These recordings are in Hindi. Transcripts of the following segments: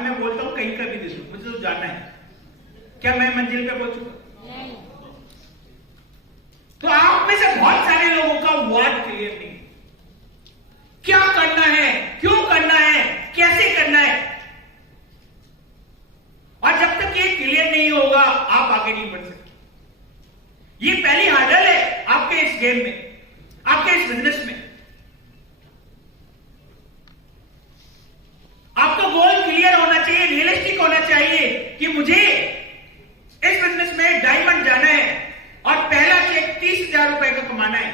मैं बोलता हूं कहीं का भी दे दो, मुझे तो जानना है क्या मैं मंजिल पे पहुंचूंगा? तो आप में से बहुत सारे लोगों का व्हाट क्लियर नहीं, क्या करना है, क्यों करना है, कैसे करना है। और जब तक ये क्लियर नहीं होगा आप आगे नहीं बढ़ सकते। ये पहली हर्डल है आपके इस गेम में, आपके इस बिजनेस में। आपका गोल क्लियर होना चाहिए, रियलिस्टिक होना चाहिए कि मुझे इस बिजनेस में डायमंड जाना है और पहला चेक 30,000 रुपए का कमाना है।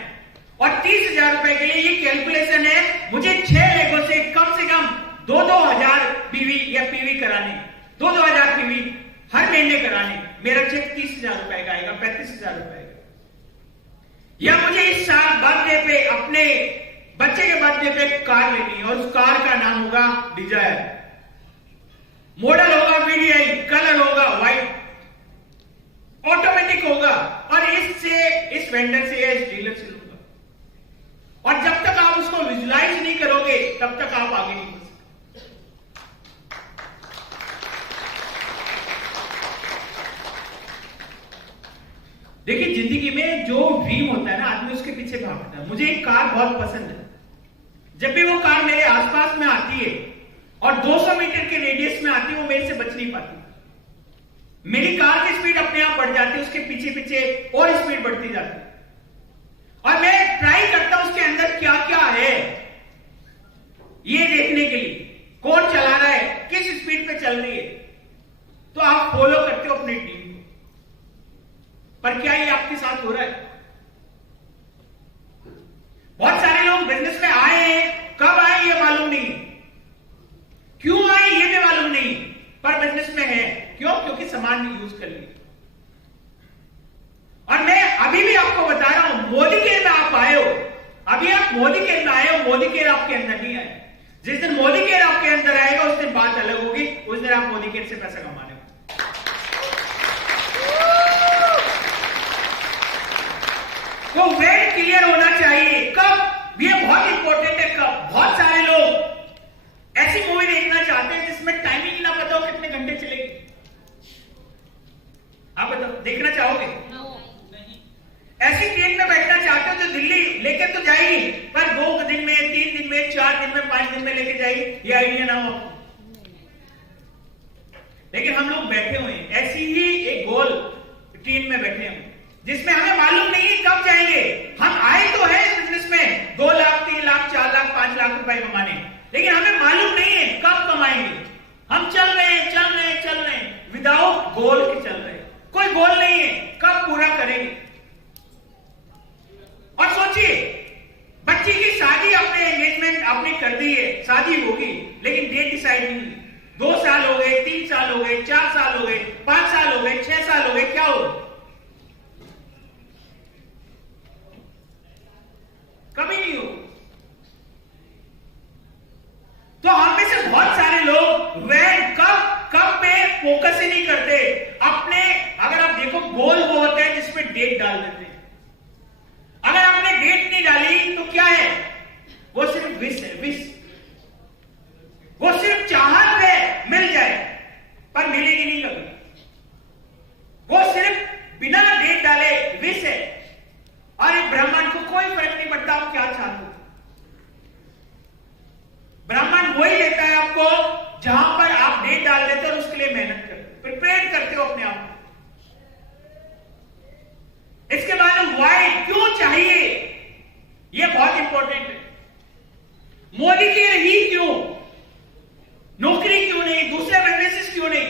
और 30,000 रुपए के लिए ये कैलकुलेशन है, मुझे 6 लेगों से कम 2,000 पीवी या पीवी कराने, 2,000 पीवी हर महीने कराने। मेरा चेक 30,000 रुपए का आएगा, 35,000 रुपए का। या मुझे इस साल बर्थडे पे, अपने बच्चे के बर्थडे पे कार लेनी है और उस कार का नाम होगा डिजायर, मॉडल होगा VDI, कलर होगा व्हाइट, ऑटोमेटिक होगा। और इस वेंडर से या इस डीलर से लूंगा। और जब तक आप उसको विजुलाइज नहीं करोगे तब तक आप आगे नहीं बढ़ सकते। देखिए जिंदगी में जो ड्रीम होता है ना, आदमी उसके पीछे भागता है। मुझे एक कार बहुत पसंद है। जब भी वो कार मेरे आसपास में आती है और 200 मीटर के रेडियस में आती है, वो मेरे से बच नहीं पाती। मेरी कार की स्पीड अपने आप बढ़ जाती है, उसके पीछे पीछे और स्पीड बढ़ती जाती है। और मैं ट्राई करता हूं उसके अंदर क्या क्या है ये देखने के लिए, कौन चला रहा है, किस स्पीड पे चल रही है। तो आप फॉलो करते हो अपनी टीम को, पर क्या ये आपके साथ हो रहा है? बहुत सारे लोग बिजनेस में आए हैं, कब आए ये मालूम नहीं, क्यों आए ये भी मालूम नहीं, पर बिजनेस में है। क्यों? क्योंकि सामान यूज कर लिया। और मैं अभी भी आपको बता रहा हूं, मोदी केयर में आप आए हो, अभी आप मोदी केयर में आए हो, मोदी केयर आपके अंदर नहीं आए। जिस दिन मोदी केयर आपके अंदर आएगा उस दिन बात अलग होगी, उस दिन आप मोदी केयर से पैसा कमाने। तो वेट क्लियर होना चाहिए, कब, ये बहुत इंपॉर्टेंट है। कब? बहुत सारे लोग ऐसी मूवी देखना चाहते हैं जिसमें टाइमिंग ना पता हो कितने घंटे चलेगी। आप बताओ, देखना चाहोगे? नहीं। ऐसी ट्रेन में बैठना चाहते हो जो दिल्ली लेके तो जाएगी, पर 2 दिन में, 3 दिन में, 4 दिन में, 5 दिन में लेके जाएगी, ये आइडिया ना हो। लेकिन हम लोग बैठे हुए हैं ऐसी ही एक गोल ट्रेन में बैठे हैं जिसमें हमें मालूम नहीं है कब जाएंगे। हम आए तो है इस बिजनेस में 2 लाख, 3 लाख, 4 लाख, 5 लाख रुपए कमाने, लेकिन हमें मालूम नहीं है कब कमाएंगे। हम चल रहे हैं विदाउट गोल के चल रहे हैं। कोई गोल नहीं है, कब पूरा करेंगे। और सोचिए, बच्ची की शादी, आपने एंगेजमेंट आपने कर दी है, शादी होगी, लेकिन डेट डिसाइड नहीं हुई। 2 साल हो गए, 3 साल हो गए, 4 साल हो गए, 5 साल हो गए, 6 साल हो गए, क्या हो? कभी नहीं हो। तो हम में से बहुत सारे लोग वैन कब पे फोकस ही नहीं करते अपने। अगर आप देखो, गोल वो होता है जिसमें डेट डाल देते हैं। अगर आपने डेट नहीं डाली तो क्या है? वो सिर्फ विश है, विश। वो सिर्फ चाहत है मिल जाए, पर मिलेगी नहीं कभी। वो सिर्फ बिना डेट डाले विश है। और एक ब्राह्मण को कोई फर्क नहीं पड़ता आप क्या चाहते हो। ब्राह्मण वही लेता है आपको जहां पर आप डेट डाल देते हो और उसके लिए मेहनत करते हो, प्रिपेयर करते हो अपने आप। इसके बाद व्हाई, क्यों चाहिए, यह बहुत इंपॉर्टेंट है। मोदी के ही क्यों, नौकरी क्यों नहीं, दूसरे बिजनेसेस क्यों नहीं?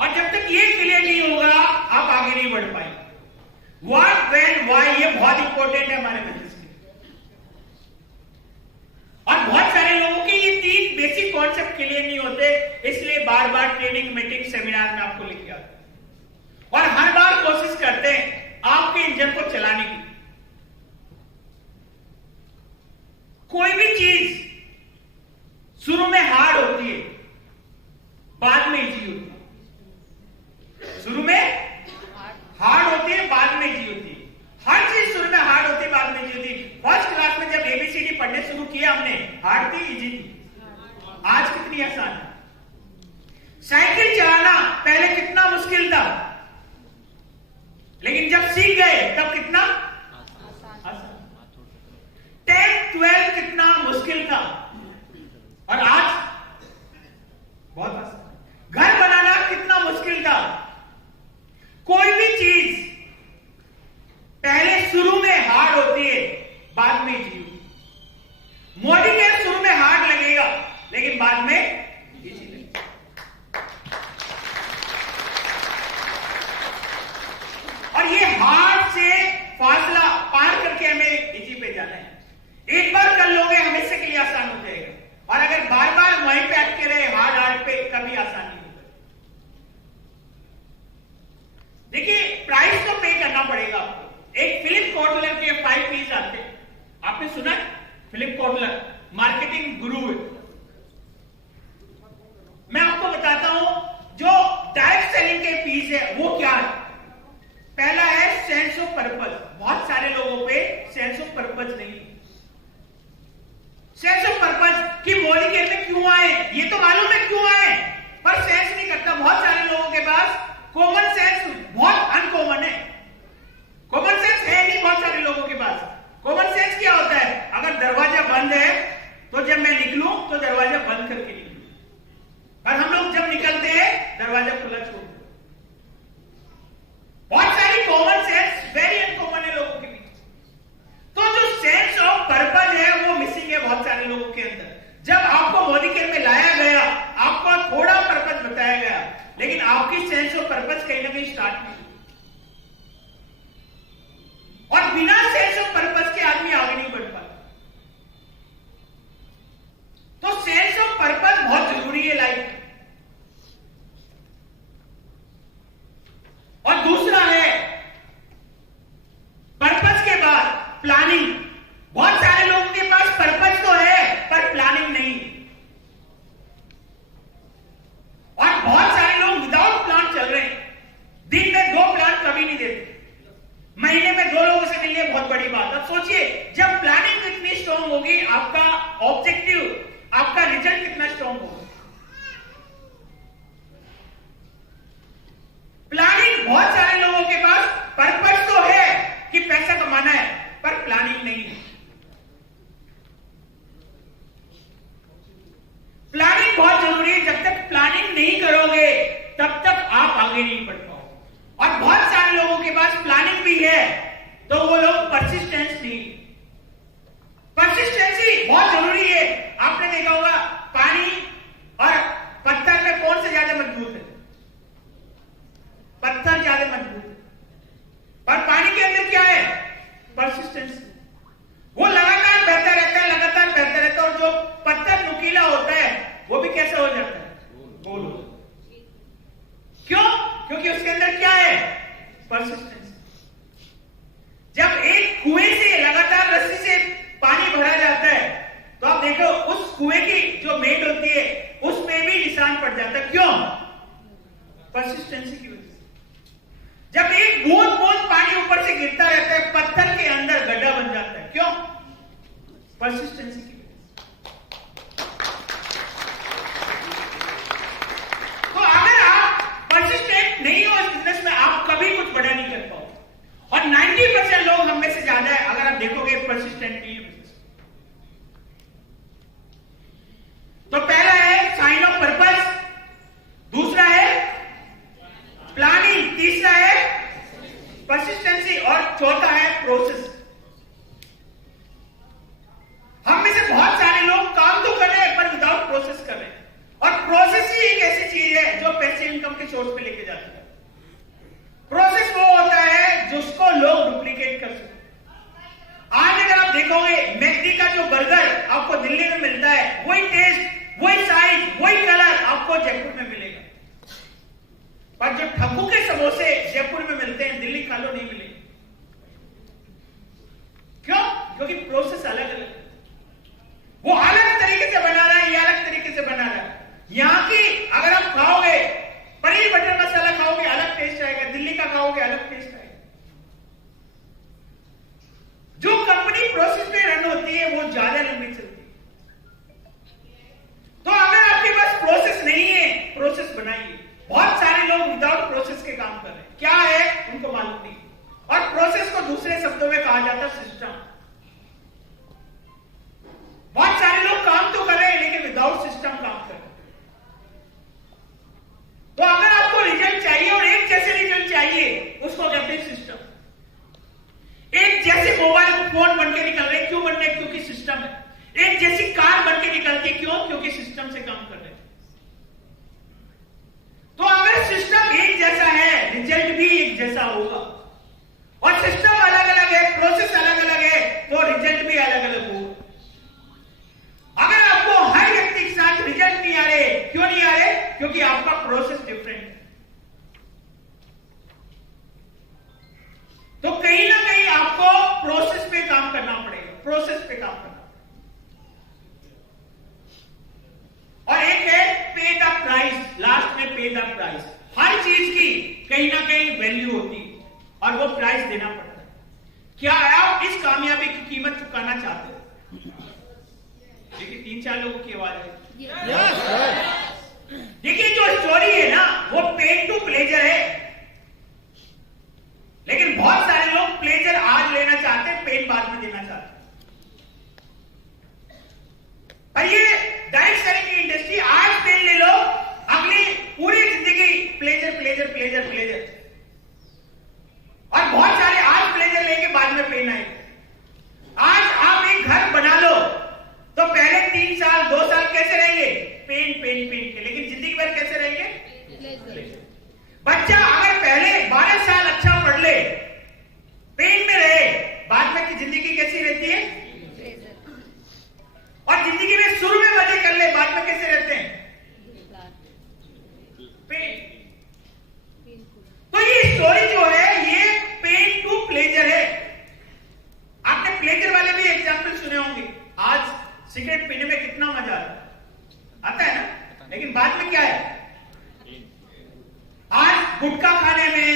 और जब तक ये क्लियर नहीं होगा आप आगे नहीं बढ़ पाएंगे। व्हाट, व्हेन, व्हाई, ये बहुत इंपॉर्टेंट है हमारे बिजनेस में। और बहुत सारे लोगों के ये 3 बेसिक कॉन्सेप्ट क्लियर नहीं होते, इसलिए बार बार ट्रेनिंग, मीटिंग, सेमिनार में आपको लेके आते हैं और हर बार कोशिश करते हैं आपके इंजन को चलाने की। कोई भी चीज शुरू में हार्ड होती है, बाद में इजी होती है। शुरू में हार्ड होती है, बाद में इजी होती है। हर चीज शुरू में हार्ड होती है, बाद में इजी होती है। फर्स्ट क्लास में जब ABCD पढ़ने शुरू किया हमने, हार्ड थी, इजी थी। आज कितनी कितनी आसान है। साइकिल चलाना पहले कितना मुश्किल था, लेकिन जब सीख गए तब कितना आसान। 10-12 कितना मुश्किल था और आज बहुत आसान। घर बनाना कितना मुश्किल था। कोई भी चीज पहले शुरू में हार्ड होती है, बाद में इजी होती है। मोदी के शुरू में हार्ड लगेगा, लेकिन बाद में इजी लगेगा। और ये हार्ड से फासला पार करके हमें इजी पे जाना है। एक बार कर लोगे हमेशा के लिए आसान हो जाएगा, और अगर बार बार वहीं पे अटके रहे हार्ड पे, कभी आसान नहीं होगा। देखिए, प्राइस तो पे करना पड़ेगा आपको। एक फिलिप कॉटलर के 5 P's आते हैं, आपने सुना है? फिलिप कॉटलर मार्केटिंग गुरु है। मैं आपको बताता हूं जो डायरेक्ट सेलिंग के P's है वो क्या है। पहला है सेंस ऑफ पर्पस। बहुत सारे लोगों पे सेंस ऑफ पर्पस नहीं है। सेंस ऑफ पर्पस कि मोदी केयर में क्यों आए, ये तो मालूम है क्यों आए, पर सेंस नहीं करता। बहुत सारे लोगों के पास कॉमन सेंस बहुत अनकॉमन है। कॉमन सेंस है नहीं बहुत सारे लोगों के पास। कॉमन सेंस क्या होता है? अगर दरवाजा बंद है तो जब मैं निकलूं तो दरवाजा बंद करके निकलूं, और हम लोग जब निकलते हैं दरवाजा खुला छोड़ दो। बहुत सारी कॉमन सेंस वेरी अनकॉमन है लोगों के बीच। तो जो सेंस ऑफ पर्पस है वो मिसिंग है बहुत सारे लोगों के अंदर। जब आपको मोदी केयर में लाया गया, आपको थोड़ा पर्पस बताया गया, लेकिन आपकी सेंस ऑफ पर्पस कहीं ना कहीं स्टार्ट नहीं। और बिना सेंस ऑफ पर्पस के आदमी आगे नहीं बढ़ पाता। तो सेंस ऑफ पर्पस बहुत जरूरी है लाइफ में। और दूसरा है पर्पस के बाद प्लानिंग। बहुत सारे लोगों के पास पर्पस तो है पर प्लानिंग नहीं, और बहुत सारे लोग विदाउट प्लान चल रहे हैं। दिन में 2 प्लान कभी नहीं देते, महीने में 2 लोगों से मिलिए बहुत बड़ी बात। अब सोचिए जब प्लानिंग इतनी स्ट्रांग होगी, आपका ऑब्जेक्टिव, आपका रिजल्ट कितना स्ट्रांग होगा। प्लानिंग बहुत सारे लोगों के पास पर्पस तो है कि पैसा कमाना है, पर प्लानिंग नहीं है। प्लानिंग बहुत जरूरी है। जब तक प्लानिंग नहीं करोगे तब तक आप आगे नहीं बढ़ पाओगे। और बहुत सारे लोगों के पास प्लानिंग भी है तो वो लोग परसिस्टेंस नहीं। परसिस्टेंसी बहुत जरूरी है। आपने देखा होगा पानी और पत्थर में कौन से ज्यादा मजबूत है? पत्थर ज्यादा मजबूत है, पर पानी के अंदर क्या है? परसिस्टेंसी। वो लगातार बहता रहता है, लगातार बहता रहता है, और जो पत्थर नुकीला होता है वो भी कैसा हो जाता है? गोल हो जाता है। क्यों? क्योंकि उसके अंदर क्या है? परसिस्टेंस। जब एक कुएं से लगातार रस्सी से पानी भरा जाता है तो आप देखो उस कुएं की जो मेड होती है उसमें भी निशान पड़ जाता है। क्यों? परसिस्टेंसी की वजह से। जब एक बूंद बूंद पानी ऊपर से गिरता रहता है, पत्थर के अंदर गड्ढा बन जाता है। क्यों? परसिस्टेंसी की वजह से। तो अगर आप परसिस्टेंट नहीं हो इस बिजनेस में, आप कभी कुछ बड़ा नहीं कर पाओगे। और 90% लोग हम में से ज्यादा है, अगर आप देखोगे परसिस्टेंट नहीं है बिजनेस। तो पहला है साइन ऑफ पर्पस, दूसरा है प्लानिंग, तीसरा है परसिस्टेंसी, और चौथा है प्रोसेस। हम में से बहुत सारे लोग काम तो कर रहे हैं पर विदाउट प्रोसेस कर रहे हैं। और प्रोसेस ही एक ऐसी चीज है जो पैसे इनकम के सोर्स पे लेके जाती है। प्रोसेस वो होता है जिसको लोग डुप्लीकेट कर सकते। आज अगर आप देखोगे मैकडी का जो बर्गर आपको दिल्ली में मिलता है, वही टेस्ट, वही साइज, वही कलर आपको जयपुर में मिलेगा। पर जो ठप्पू के समोसे जयपुर में मिलते हैं, दिल्ली खा लो नहीं मिलेंगे। क्यों? क्योंकि प्रोसेस अलग अलग है। वो अलग तरीके से बना रहा है, ये अलग तरीके से बना रहा है। यहां की अगर आप खाओगे पनीर बटर मसाला खाओगे अलग टेस्ट आएगा, दिल्ली का खाओगे अलग टेस्ट आएगा। जो कंपनी प्रोसेस पे रन होती है वो ज्यादा लंबी चलती है। तो अगर आपके पास बनाइए। बहुत सारे लोग विदाउट प्रोसेस के काम कर रहे हैं, क्या है उनको मालूम नहीं। और प्रोसेस को दूसरे शब्दों में कहा जाता है सिस्टम। बहुत सारे लोग काम तो कर रहे हैं लेकिन विदाउट सिस्टम काम कर रहे हैं। तो अगर आपको रिजल्ट चाहिए और एक जैसे रिजल्ट चाहिए, उसको कहते हैं सिस्टम। एक जैसे मोबाइल फोन बन के निकल रहे, क्यों बन रहे? क्योंकि सिस्टम है। एक जैसी कार बन के निकलती है, क्यों? क्योंकि सिस्टम से काम कर रहे हैं। तो अगर सिस्टम एक जैसा है, रिजल्ट भी एक जैसा होगा। और सिस्टम अलग अलग है, प्रोसेस अलग अलग है, तो रिजल्ट भी अलग अलग होगा। अगर आपको हर व्यक्ति के साथ रिजल्ट नहीं आ रहे, क्यों नहीं आ रहे? क्योंकि आपका प्रोसेस डिफरेंट है। तो कहीं ना कहीं आपको प्रोसेस पे काम करना पड़ेगा, प्रोसेस पे काम करना। और एक है पे द प्राइस, लास्ट में पे द प्राइस। हर चीज की कहीं ना कहीं वैल्यू होती है और वो प्राइस देना पड़ता है। क्या आप इस कामयाबी की कीमत चुकाना चाहते हो? देखिए 3-4 लोगों की आवाज है। देखिए जो स्टोरी है ना, वो पेन टू प्लेजर है, लेकिन बहुत सारे लोग प्लेजर आज लेना चाहते हैं, पेन बाद में देना चाहते हैं। और ये डाइट सेलिंग की इंडस्ट्री, आज पेन ले लो, अगली पूरी जिंदगी प्लेजर प्लेजर प्लेजर प्लेजर। और बहुत सारे आज प्लेजर लेंगे, बाद में पेन आएगा। आज आप एक घर बना लो तो पहले 3 साल 2 साल कैसे रहेंगे? पेन पेन पेन के, लेकिन जिंदगी भर कैसे रहेंगे? बच्चा अगर पहले 12 साल अच्छा पढ़ ले, पेन में रहे, बाद में की जिंदगी कैसी रहती है? और जिंदगी में शुरू में मजे कर ले, बाद में कैसे रहते हैं? पेन। तो ये स्टोरी जो है, ये पेन टू प्लेजर है। आपने प्लेजर वाले भी एग्जाम्पल सुने होंगे। आज सिगरेट पीने में कितना मजा आता है ना, लेकिन बाद में क्या है? आज गुटखा खाने में,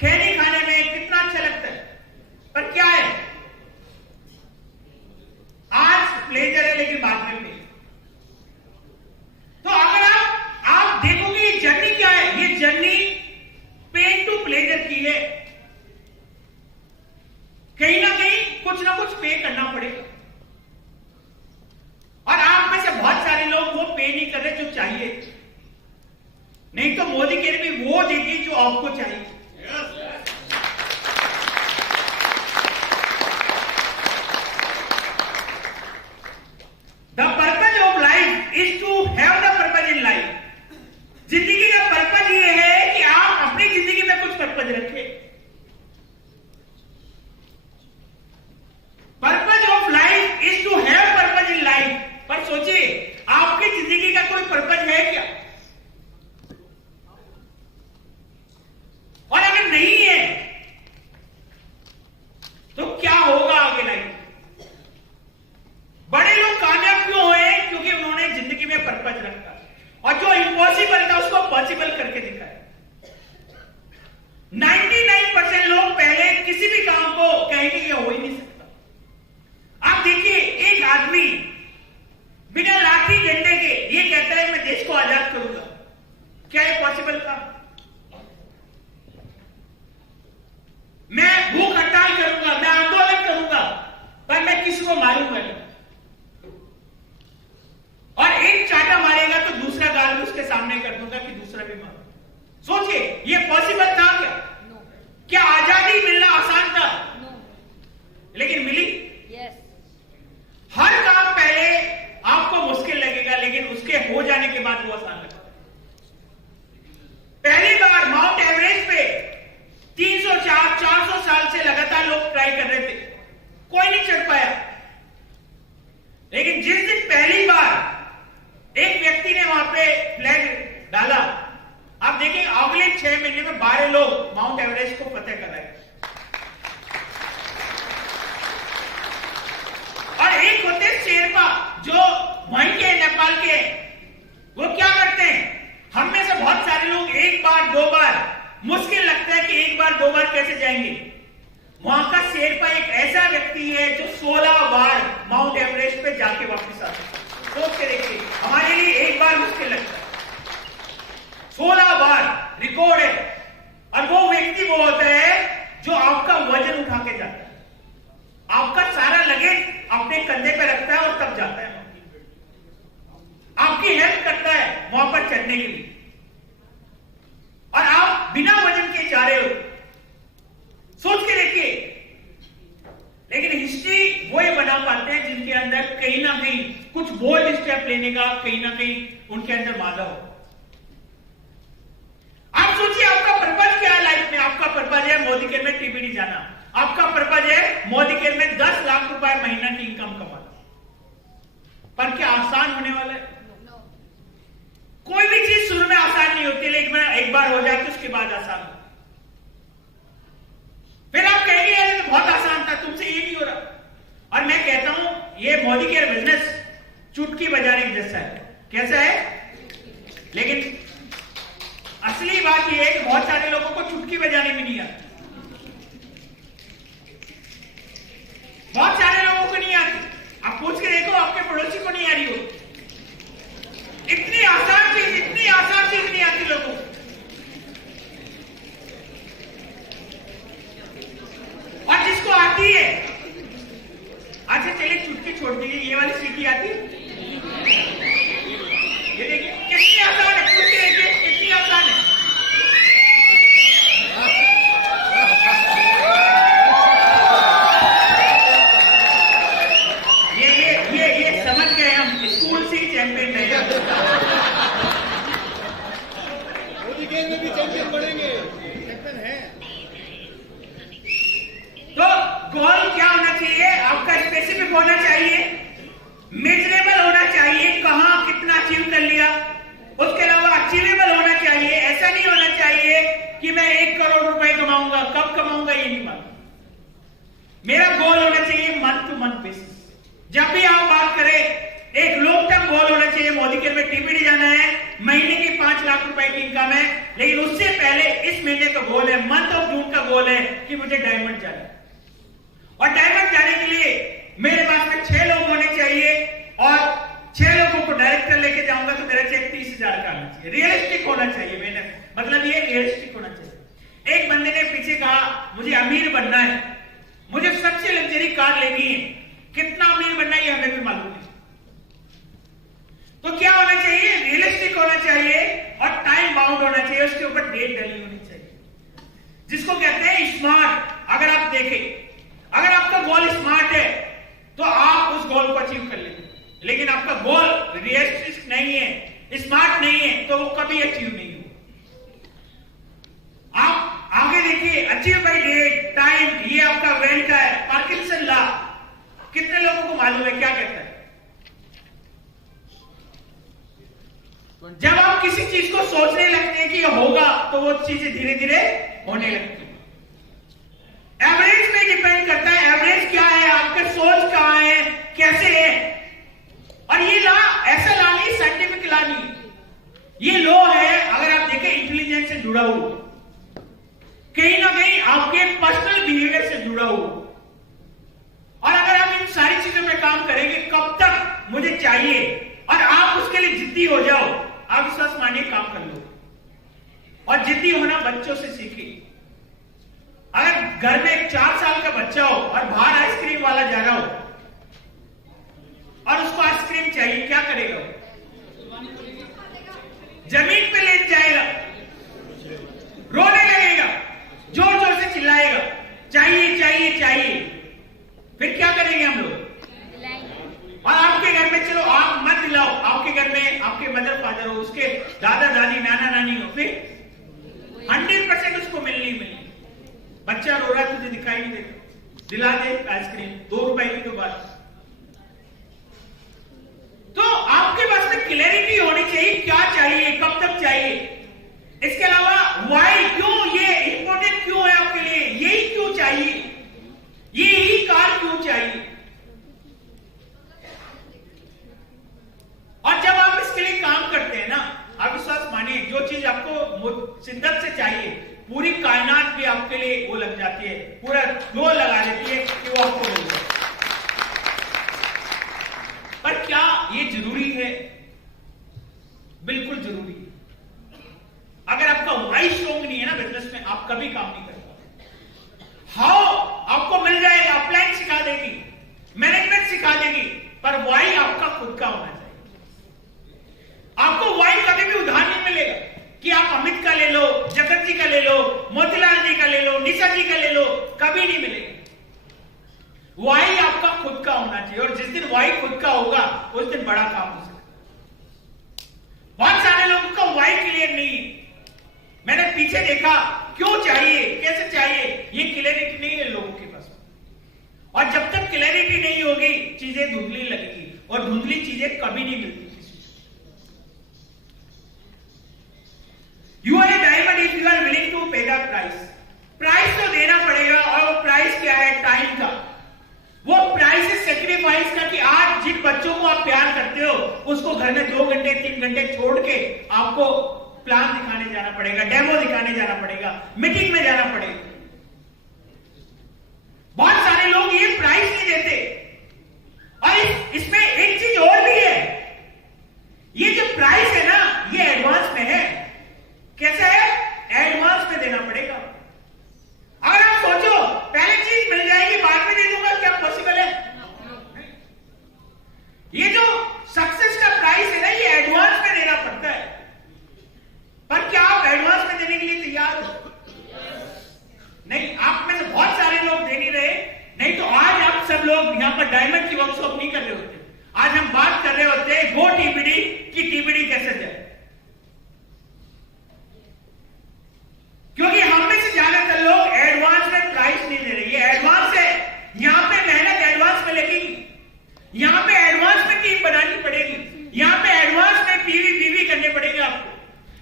खैनी खाने में कितना अच्छा लगता है, पर क्या है? आज प्लेजर है लेकिन बाद में पेन। तो अगर आप देखोगे ये जर्नी क्या है, ये जर्नी पेन टू प्लेजर की है। कहीं ना कहीं कुछ ना कुछ पे करना पड़ेगा। और आप में से बहुत सारे लोग वो पे नहीं कर रहे जो चाहिए, नहीं तो मोदी के लिए भी वो देगी जो आपको चाहिए। The purpose of life is to have the purpose in life. जिंदगी का पर्पज ये है कि आप अपनी जिंदगी में कुछ पर्पज रखें। Purpose of life is to have purpose in life. पर सोचिए, आपकी जिंदगी का कोई पर्पज है क्या? और अगर नहीं है तो क्या होगा आगे लाइफ? बड़े लोग कामयाब क्यों हुए? क्योंकि उन्होंने जिंदगी में पर्पज रखा और जो इम्पॉसिबल था उसको पॉसिबल करके दिखाया। 99% लोग पहले किसी भी काम को कहेंगे ये हो ही नहीं सकता। आप देखिए, एक आदमी बिना लाठी डंडे के ये कहता है मैं देश को आजाद करूंगा, क्या ये पॉसिबल था? मैं भूख हड़ताल करूंगा, मैं आंदोलन करूंगा, पर मैं किसी को मारूंगा नहीं। और एक चाटा मारेगा तो दूसरा गाल भी उसके सामने कर दूंगा कि दूसरा भी मारो। सोचिए, ये पॉसिबल था क्या? क्या आजादी मिलना आसान था? लेकिन मिली। हर काम पहले आपको मुश्किल लगेगा, लेकिन उसके हो जाने के बाद वो आसान लगता है। पहली बार माउंट एवरेस्ट पे 304-400 साल से लगातार लोग ट्राई कर रहे थे, कोई नहीं चढ़ पाया। लेकिन जिस दिन पहली बार एक व्यक्ति ने वहां पे फ्लैग डाला, आप देखिए अगले 6 महीने में 12 लोग माउंट एवरेस्ट को फतेह कर रहे हैं। और एक होते शेरपा जो वहीं के नेपाल के, वो क्या करते हैं? हम में से बहुत सारे लोग एक बार 2 बार, मुश्किल लगता है कि एक बार 2 बार कैसे जाएंगे। वहां का शेरपा एक ऐसा व्यक्ति है जो 16 बार माउंट एवरेस्ट पे जाके वापस आता है। सोच के देखिए, हमारे लिए एक बार मुश्किल लगता है। चढ़ने के लिए, और आप बिना वजन के जा रहे हो। सोच के देखिए, लेकिन हिस्ट्री वो ये बना पाते हैं जिनके अंदर कहीं ना कहीं कुछ बोल्ड स्टेप लेने का कहीं ना कहीं उनके अंदर मादा हो। आप सोचिए आपका पर्पज क्या है लाइफ में। आपका पर्पज है मोदी केयर में टीपीडी जाना, आपका पर्पज है मोदी केयर में 10 लाख रुपए महीना की इनकम कमाना। पर क्या आसान होने वाला है? कोई भी चीज शुरू में आसान नहीं होती, लेकिन एक बार हो जाए तो उसके बाद आसान हो। फिर आप कहेंगे यार तो बहुत आसान था, तुमसे ये नहीं हो रहा। और मैं कहता हूं ये मोदी केयर बिजनेस चुटकी बजाने जैसा है। कैसा है? लेकिन असली बात यह है कि बहुत सारे लोगों को चुटकी बजाने में नहीं आती, बहुत सारे लोगों को नहीं आती। आप पूछ के देखो आपके पड़ोसी को नहीं आ रही हो। इतनी आसान चीज नहीं आती लोगों को। और जिसको आती है, अच्छा चलिए चुटकी छोड़ दीजिए, ये वाली सीटी आती है, ये देखिए कितनी आसान है। पूछ के देखिए कितनी आसान है। ये समझ गए हम, स्कूल से ही चैंपियन है। मोदी केयर में भी चैंपियन बनेंगे, चैंपियन है। तो गोल क्या होना चाहिए? आपका स्पेसिफिक होना चाहिए, मेजरेबल होना चाहिए, कहां कितना अचीव कर लिया। उसके अलावा अचीवेबल होना चाहिए। ऐसा नहीं होना चाहिए कि मैं 1 करोड़ रुपए कमाऊंगा, कब कमाऊंगा ये नहीं मालूम। मेरा गोल होना चाहिए मंथ टू मंथ बेसिस। जब भी आप बात करें, एक लॉन्ग टर्म गोल होना चाहिए। मोदी केयर में टीपीडी जाना है, महीने की 5 लाख रुपए की इनकम है, लेकिन उससे पहले इस महीने का गोल है, मंथ ऑफ जून का गोल है कि मुझे डायमंड जाना है। और डायमंड जाने के लिए मेरे पास में 6 लोग होने चाहिए, और 6 लोगों को डायरेक्टर लेके जाऊंगा तो मेरा चेक 30,000 का आना चाहिए। रियलिस्टिक होना चाहिए। मैंने मतलब ये रियलिस्टिक होना चाहिए। एक बंदे ने पीछे कहा मुझे अमीर बनना है, मुझे सबसे लग्जरी कार लेनी है। कितना अमीर बनना है ये हमें भी मालूम नहीं। तो क्या होना चाहिए? रियलिस्टिक होना चाहिए और टाइम बाउंड होना चाहिए। उसके ऊपर डेट डली होनी चाहिए, जिसको कहते हैं स्मार्ट। अगर आप देखें, अगर आपका गोल स्मार्ट है तो आप उस गोल को अचीव कर लेंगे, लेकिन आपका गोल रियलिस्टिक नहीं है, स्मार्ट नहीं है, तो वो कभी अचीव नहीं हो। आप आगे देखिए, अचीव बाय डेट, टाइम, ये आपका वेन का है, पार्किंसन लॉ। कितने लोगों को मालूम है क्या कहता है? जब आप किसी चीज को सोचने लगते हैं कि ये होगा, तो वो चीजें धीरे धीरे होने लगती है। एवरेज में डिपेंड करता है, एवरेज क्या है, आपका सोच कहां है, कैसे है। और ये लॉ ऐसा लॉ नहीं, साइंटिफिक लॉ नहीं, ये लॉ है अगर आप देखें इंटेलिजेंस से जुड़ा हुआ, कहीं ना कहीं आपके पर्सनल बिहेवियर से जुड़ा हुआ। और अगर आप इन सारी चीजों में काम करेंगे, कब तक मुझे चाहिए, और आप उसके लिए जिद्दी हो जाओ, आप विश्वास मानिए काम कर लो। और जिद्दी होना बच्चों से सीखिए। अगर घर में एक 4 साल का बच्चा हो और बाहर आइसक्रीम वाला जा रहा हो और उसको आइसक्रीम चाहिए, क्या करेगा? जमीन पे लेट जाएगा, रोने लगेगा, जोर जोर से चिल्लाएगा, चाहिए चाहिए चाहिए। फिर क्या करेंगे हम लोग? और आपके घर में, चलो आप मत दिलाओ, आपके घर में आपके मदर फादर हो, उसके दादा दादी नाना नानी हो, फिर 100% उसको मिलनी ही मिलनी। बच्चा रो रहा है, तुझे दिखाई नहीं देता, दिला दे आइसक्रीम, 2 रुपए की तो बात। तो आपके पास में क्लैरिटी होनी चाहिए, क्या चाहिए, कब तक चाहिए। इसके अलावा व्हाई, क्यों, ये इंपॉर्टेंट क्यों है आपके लिए, यही क्यों चाहिए, यही कार क्यों चाहिए। और जब आप इसके लिए काम करते हैं ना, आप विश्वास मानिए, जो चीज आपको शिद्दत से चाहिए, पूरी कायनात भी आपके लिए वो लग जाती है, पूरा जोर लगा देती है कि वो आपको मिल जाए। पर क्या ये जरूरी है? बिल्कुल जरूरी है। अगर आपका वाई स्ट्रॉन्ग नहीं है ना बिजनेस में, आप कभी काम नहीं कर पाते। हाउ आपको मिल जाएगा, प्लान सिखा देगी, मैनेजमेंट सिखा देगी, पर वाई आपका खुद का होना चाहिए। आपको वाई कभी भी उधार जी का ले लो, कभी नहीं मिलेगा। वाई आपका खुद का होना चाहिए, और जिस दिन वाई खुद का होगा उस दिन बड़ा काम हो सकता है। बहुत सारे लोगों का वाई क्लियर नहीं है। मैंने पीछे देखा, क्यों चाहिए, कैसे चाहिए, ये क्लियरिटी नहीं है लोगों के पास। और जब तक क्लियरिटी नहीं होगी चीजें धुंधली लगेगी, और धुंधली चीजें कभी नहीं मिलती। You are a diamond if you are willing to pay the price. Price तो देना पड़ेगा, और वो प्राइस क्या है? टाइम का। वो प्राइस है सेक्रीफाइस का, कि आज जिन बच्चों को आप प्यार करते हो उसको घर में 2 घंटे 3 घंटे छोड़ के आपको प्लान दिखाने जाना पड़ेगा, डेमो दिखाने जाना पड़ेगा, मीटिंग में जाना पड़ेगा। बहुत सारे लोग ये प्राइस नहीं देते। और इसमें एक चीज और भी है, ये जो प्राइस है ना, ये एडवांस में है। कैसे है? एडवांस में देना पड़ेगा। अगर आप सोचो पहले चीज मिल जाएगी बाद में दे दूंगा, क्या पॉसिबल है? ये जो सक्सेस का प्राइस है ना, ये एडवांस में देना पड़ता है। पर क्या आप एडवांस में देने के लिए तैयार हो? नहीं, आप में से बहुत सारे लोग दे नहीं रहे। नहीं तो आज आप सब लोग यहां पर डायमंड की वर्कशॉप नहीं कर रहे होते। आज हम बात कर रहे होते हैं गो टीबीडी की टीबीडी कैसे जाए। क्योंकि हम में से ज्यादातर लोग एडवांस में प्राइस नहीं दे रहे। ये एडवांस है, यहां पे मेहनत एडवांस में लगेगी, यहां पे एडवांस में टीम बनानी पड़ेगी, यहां पे एडवांस में पीवी बीवी करने पड़ेंगे आपको,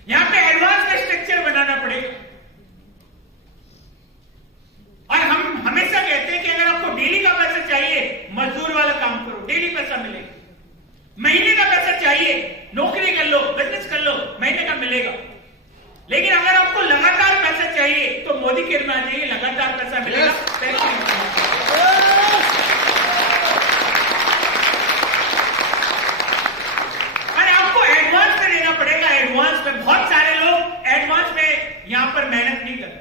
यहां पे एडवांस में स्ट्रक्चर बनाना पड़ेगा। और हम हमेशा कहते हैं कि अगर आपको डेली का पैसा चाहिए, मजदूर वाला काम करो, डेली पैसा मिलेगा। महीने का पैसा चाहिए, नौकरी कर लो, बिजनेस कर लो, महीने का मिलेगा। लेकिन अगर आपको लगातार पैसा चाहिए तो मोदी केयर में आ जाइए, लगातार पैसा मिलेगा। और आपको एडवांस में देना पड़ेगा। एडवांस में बहुत सारे लोग एडवांस में यहां पर मेहनत नहीं कर रहे।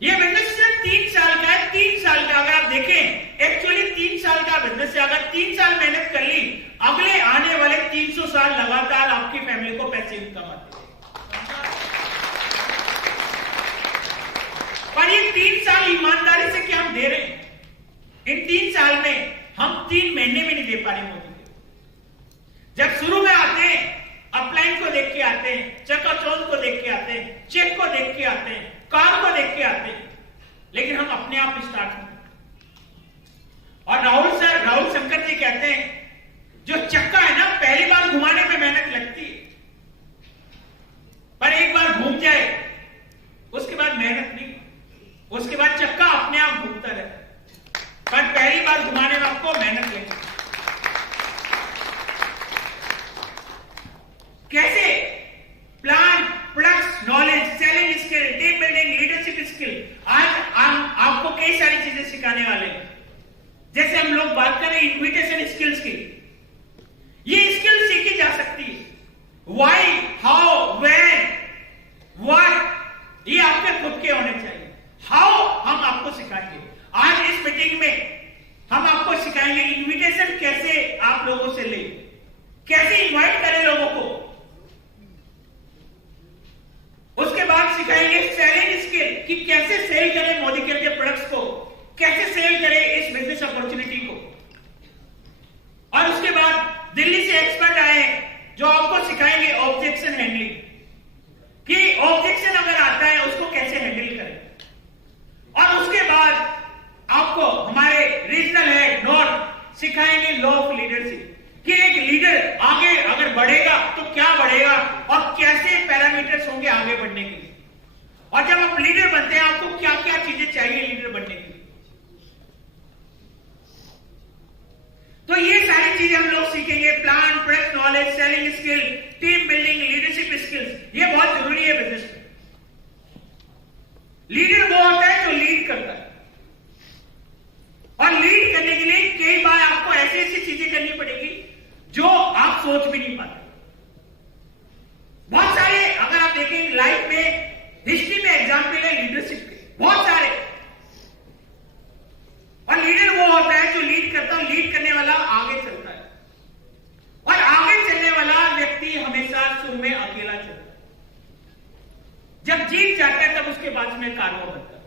ये बिजनेस सिर्फ 3 साल का है। 3 साल का अगर आप देखें, एक्चुअली 3 साल का बिजनेस है। अगर 3 साल मेहनत कर ली, अगले आने वाले 300 साल लगातार आपकी फैमिली को पैसे इनकम आते हैं। पर ये 3 साल ईमानदारी से क्या हम दे रहे हैं? इन 3 साल में हम 3 महीने में नहीं दे पा रहे मोदी। जब शुरू में आते हैं, अपलाइन को देख के आते हैं, चकाचौंध को देख के आते हैं, चेक को देख के आते हैं, कार को देख के आते हैं, लेकिन हम अपने आप स्टार्ट करते। और राहुल शंकर जी कहते हैं, जो चक्का है ना, पहली बार घुमाने में मेहनत लगती है, पर एक बार घूम जाए उसके बाद मेहनत नहीं, उसके बाद चक्का अपने आप घूमता रहता है। पर पहली बार घुमाने में आपको मेहनत लगेगी। कैसे? Plan, products, knowledge, selling skill, team building, leadership skill. आज हम आपको कई सारी चीजें सिखाने वाले हैं। जैसे हम लोग बात करें इन्विटेशन स्किल्स की, ये स्किल सीखी जा सकती है। व्हाई, हाउ, व्हेन, व्हाट, ये आपके खुद के होने चाहिए। हाउ हम आपको सिखाएंगे। आज इस मीटिंग में हम आपको सिखाएंगे इन्विटेशन कैसे आप लोगों से ले, कैसे इनवाइट करें लोगों को। उसके बाद सिखाएंगे सेलिंग स्किल, कि कैसे सेल करें मोदी केयर के प्रोडक्ट्स को, कैसे सेल करें इस बिजनेस अपॉर्चुनिटी को। और उसके बाद दिल्ली से एक्सपर्ट आए जो आपको सिखाएंगे ऑब्जेक्शन हैंडलिंग, कि ऑब्जेक्शन अगर आता है उसको कैसे हैंडल करें। और उसके बाद आपको हमारे रीजनल हेड नॉर्थ सिखाएंगे लॉ ऑफ लीडरशिप, कि एक लीडर आगे अगर बढ़ेगा तो क्या बढ़ेगा और कैसे पैरामीटर्स होंगे आगे बढ़ने के लिए। और जब आप लीडर बनते हैं, आपको क्या क्या चीजें चाहिए लीडर बनने के लिए। तो ये सारी चीजें हम लोग सीखेंगे। Plan, product knowledge, selling skill, team building, leadership skills, ये बहुत जरूरी है बिजनेस में। लीडर वो होता है जो लीड करता है, और लीड करने के लिए कई बार आपको ऐसी ऐसी चीजें करनी पड़ेगी जो आप सोच भी नहीं पाते। बहुत सारे अगर आप देखें लाइफ में, हिस्ट्री में एग्जाम्पल है लीडरशिप के, बहुत सारे। और लीडर वो होता है जो लीड करता है, लीड करने वाला आगे चलता है। और आगे चलने वाला व्यक्ति हमेशा शुरू में अकेला चलता है। जब जीत जाता है तब उसके बाद में कारवा बनता है।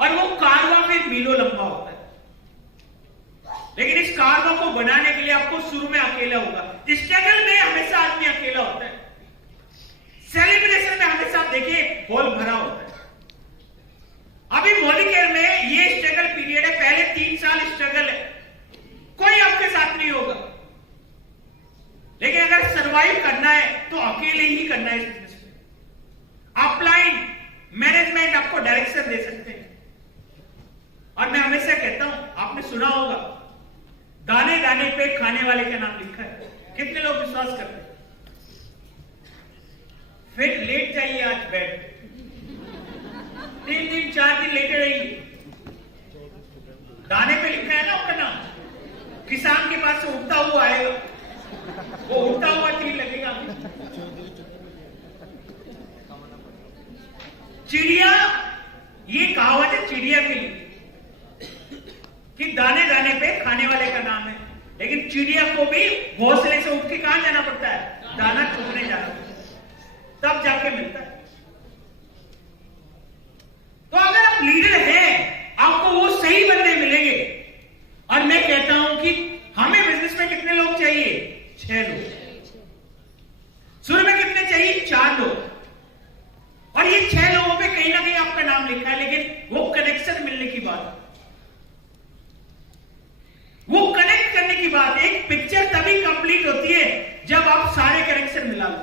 और वो कारवां फिर मीलों लंबा होता है। लेकिन इस कारवां को बनाने के लिए आपको शुरू में अकेला होगा। स्ट्रगल में हमेशा आदमी अकेला होता है, सेलिब्रेशन में हमेशा देखिए हॉल भरा होता है। अभी मॉडिकेयर में ये स्ट्रगल पीरियड है, पहले 3 साल स्ट्रगल है, कोई आपके साथ नहीं होगा। लेकिन अगर सरवाइव करना है तो अकेले ही करना है इस बिजनेस में। अपलाइन मैनेजमेंट आपको डायरेक्शन दे सकते हैं। और मैं हमेशा कहता हूं, आपने सुना होगा, दाने दाने पे खाने वाले का नाम लिखा है। कितने लोग विश्वास करते हैं? फिर लेट जाइए आज बेड, 3 दिन 4 दिन लेटे रहिए। दाने पे लिखा है ना आपका नाम। किसान के पास से उठता हुआ आएगा, वो उठता हुआ तीर लगेगा। चिड़िया, ये कहावत है चिड़िया के लिए कि दाने दाने पे खाने वाले का नाम है। लेकिन चिड़िया को भी घोंसले से उठ के कहां जाना पड़ता है? दाना चुगने जाना पड़ता है, तब जाके मिलता है। तो अगर आप लीडर हैं, आपको वो सही बंदे मिलेंगे। और मैं कहता हूं कि हमें बिजनेस में कितने लोग चाहिए? 6 लोग। शुरू में कितने चाहिए? 4 लोग। और ये 6 लोगों पे कहीं ना कहीं आपका नाम लिखा है, लेकिन वो कनेक्शन मिलने की बात, वो कनेक्ट करने की बात। एक पिक्चर तभी कंप्लीट होती है जब आप सारे कनेक्शन मिला लो।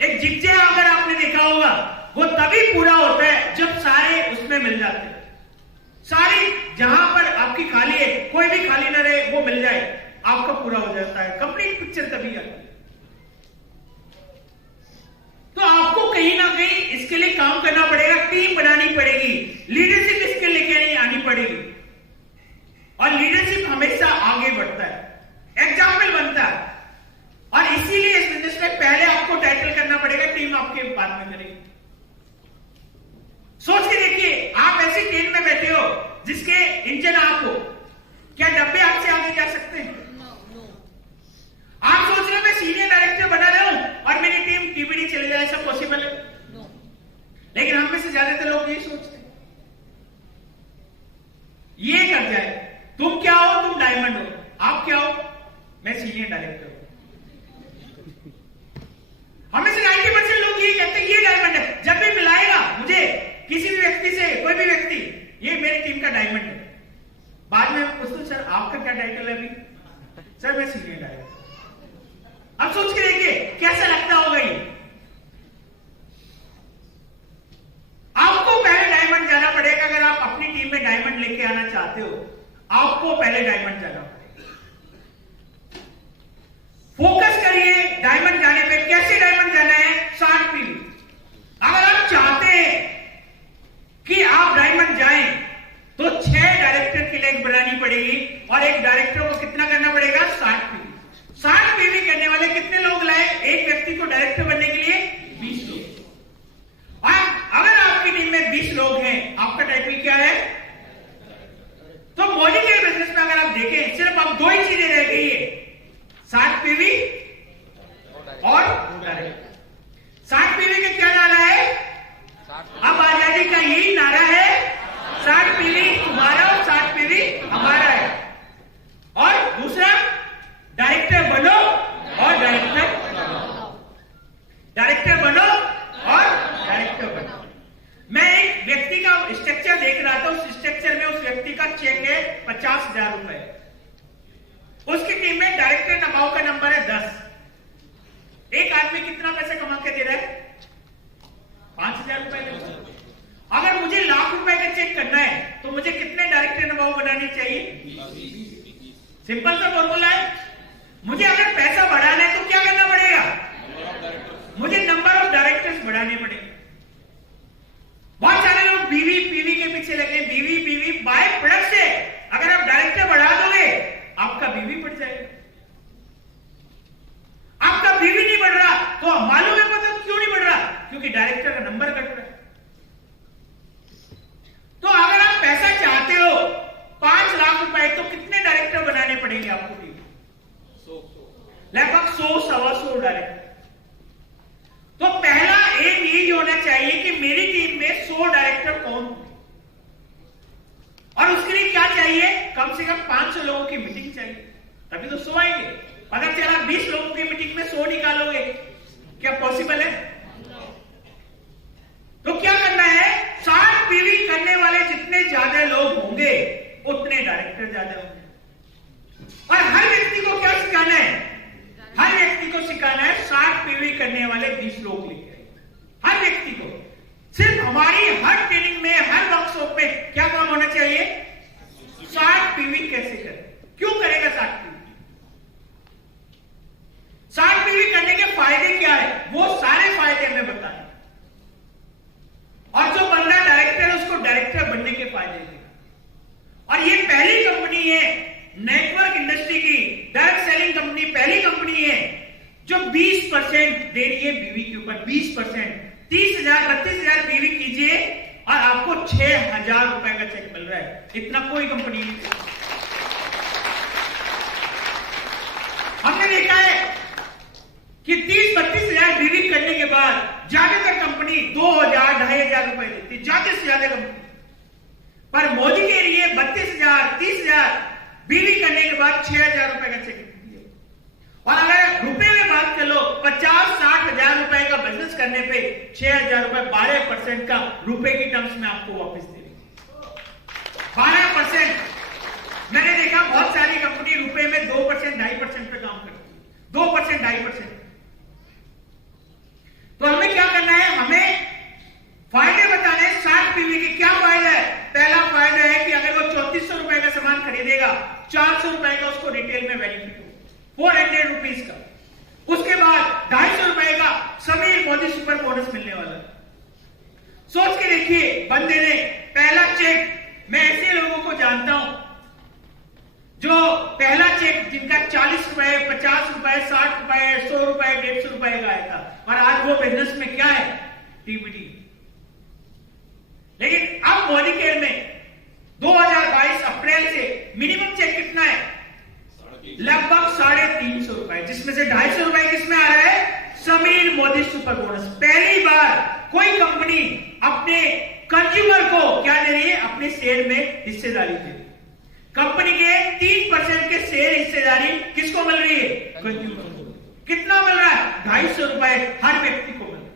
एक जिज्ञा अगर आपने देखा होगा, वो तभी पूरा होता है जब सारे उसमें मिल जाते हैं। सारी जहां पर आपकी खाली है, कोई भी खाली ना रहे, वो मिल जाए, आपका पूरा हो जाता है। कंप्लीट पिक्चर तभी आती है। तो आपको कहीं ना कहीं इसके लिए काम करना पड़ेगा, टीम बनानी पड़ेगी, लीडरशिप इसके लेके आनी पड़ेगी। और लीडरशिप हमेशा आगे बढ़ता है, एग्जाम्पल बनता है। और इसीलिए इस बिजनेस में पहले आपको टाइटल करना पड़ेगा, टीम आपके बाद में करेगी। सोच के देखिए, आप ऐसी ट्रेन में बैठे हो जिसके इंजन आप हो, क्या डब्बे आपसे आगे जा सकते हैं? आप सोच रहे हो मैं सीनियर डायरेक्टर बना रहा हूं और मेरी टीम टीबीडी चले जाए, सब पॉसिबल है? लेकिन हम में से ज्यादातर लोग यही सोचते हैं, ये कर जाए। तुम क्या हो? तुम डायमंड हो। आप क्या हो? मैं सीनियर डायरेक्टर हूं। हमें से 90% लोग ये कहते हैं ये डायमंड है। जब भी मिलाएगा मुझे किसी भी व्यक्ति से, कोई भी व्यक्ति, ये मेरी टीम का डायमंड है। बाद में मैं पूछता हूं, सर आपका क्या टाइटल है अभी? सर मैं सीनियर डायरेक्टर। अब सोच के देखिए कैसा लगता होगा ये। आपको पहले डायमंड जाना पड़ेगा। अगर आप अपनी टीम में डायमंड लेके आना चाहते हो, आपको पहले डायमंड जाना पड़ेगा। फोकस करिए डायमंड जाने पे। कैसे डायमंड जाना है? 60 पीवी। अगर आप चाहते हैं कि आप डायमंड जाएं, तो 6 डायरेक्टर की लेग बनानी पड़ेगी। और एक डायरेक्टर को कितना करना पड़ेगा? 60 पीवी। 60 पीवी करने वाले कितने लोग लाए एक व्यक्ति को डायरेक्टर बनने के लिए? 20 लोग। अगर आपकी टीम में 20 लोग हैं, आपका टाइटल क्या है? तो मॉडिकेयर बिजनेस में अगर आप देखें, सिर्फ अब 2 ही चीजें रह गई है, 60 पीवी और डायरेक्टर। 60 पीवी का क्या नारा है? अब आजादी का यही नारा है, 60 पीवी तुम्हारा और 60 पीवी हमारा है। और दूसरा, डायरेक्टर बनो और डायरेक्टर बनो और डायरेक्टर बनो। मैं एक व्यक्ति का स्ट्रक्चर देख रहा था, उस स्ट्रक्चर में उस व्यक्ति का चेक है 50,000 रुपए। उसकी टीम में डायरेक्टर नबाव का नंबर है 10। एक आदमी कितना पैसा कमा के दे रहा है? 5,000 रुपए। अगर मुझे लाख रुपए का चेक करना है तो मुझे कितने डायरेक्टर नबाव बनाने चाहिए? सिंपल सा फॉर्मूला है। मुझे अगर पैसा बढ़ाना है तो क्या करना पड़ेगा? मुझे नंबर ऑफ डायरेक्टर्स बढ़ाने पड़ेंगे। बहुत सारे लोग बीवी पीवी के पीछे लगे, बीवी पीवी बाय प्रोडक्ट से। अगर आप डायरेक्टर बढ़ा दोगे, आपका बीवी बढ़ जाएगा। आपका बीवी नहीं बढ़ रहा तो मालूम है मतलब क्यों नहीं बढ़ रहा? क्योंकि डायरेक्टर का नंबर घट रहा है। तो अगर आप पैसा चाहते हो 5 लाख रुपए, तो कितने डायरेक्टर बनाने पड़ेंगे आपको? टीम लगभग 100-125 डायरेक्टर। तो पहला एम यही होना चाहिए कि मेरी टीम में 100 डायरेक्टर कौन होंगे। से कम 500 लोगों की मीटिंग चाहिए, तभी तो 100 आएंगे। अगर चला 20 लोगों की मीटिंग में 100 निकालोगे, क्या पॉसिबल है? तो क्या करना है, 60 पीवी करने वाले जितने ज्यादा लोग होंगे उतने डायरेक्टर ज्यादा होंगे। और हर व्यक्ति को क्या सिखाना है? हर व्यक्ति को सिखाना है 60 पीवी करने वाले 20 लोग लेके आए। हर व्यक्ति को सिर्फ हमारी हर ट्रेनिंग में, हर वर्कशॉप में क्या काम होना चाहिए? 60 पीवी कैसे करें। क्यों करेगा 60 पीवी? 60 पीवी करने के फायदे क्या है, वो सारे फायदे हमें बताएं। और जो बंदा डायरेक्टर है उसको डायरेक्टर बनने के फायदे देगा। और ये पहली कंपनी है नेटवर्क इंडस्ट्री की, डायरेक्ट सेलिंग कंपनी, पहली कंपनी है जो 20% दे रही है बीवी के ऊपर। 20%, 30,000 32,000 बीवी कीजिए और आपको 6,000 रुपए का चेक मिल रहा है। इतना कोई कंपनी नहीं देती। हमने देखा है कि 30-32,000 बीवी करने के बाद ज्यादातर कंपनी 2,000 2,500 रुपए देती, ज्यादा से ज्यादा कंपनी। पर मोदी के लिए 32,000 30,000 बीवी करने के बाद 6,000 रुपए का चेक दिए। और अगर रुपए में बात कर लो, 50-60 हजार रुपए का बिजनेस करने पे 6,000 रुपए 12% का रुपए की टर्म्स में आपको वापस दे देगी। 12%। मैंने देखा बहुत सारी कंपनी रुपए में 2% 2.5% पे काम करती है, 2% 2.5%। तो हमें क्या करना है, हमें फायदे बताने हैं 60 पीवी के। क्या फायदा है? पहला फायदा है कि अगर वो 3400 रुपए का सामान खरीदेगा, 400 रुपए का उसको रिटेल में बेनिफिट हो, 400 रुपीज का। उसके बाद 250 रुपए का समीर मोदी सुपर बोनस मिलने वाला है। सोच के देखिए, बंदे ने पहला चेक, मैं ऐसे लोगों को जानता हूं जो पहला चेक जिनका 40 रुपए 50 रुपए 60 रुपए 100 रुपए 150 रुपए का आया था, और आज वो बिजनेस में क्या है? टीबीटी। लेकिन अब मोदी केयर में 2022 अप्रैल से मिनिमम चेक कितना है? लगभग 350 रुपए, जिसमें से 250 रुपए किसमें आ रहा है? Sameer Modi super bonus. पहली बार कोई कंपनी अपने कंज्यूमर को क्या दे रही है? अपने शेयर में हिस्सेदारी दे रही है। कंपनी के 3% के शेयर हिस्सेदारी किसको मिल रही है? कंज्यूमर को। कितना मिल रहा है? 250 रुपए हर व्यक्ति को मिल रहा है।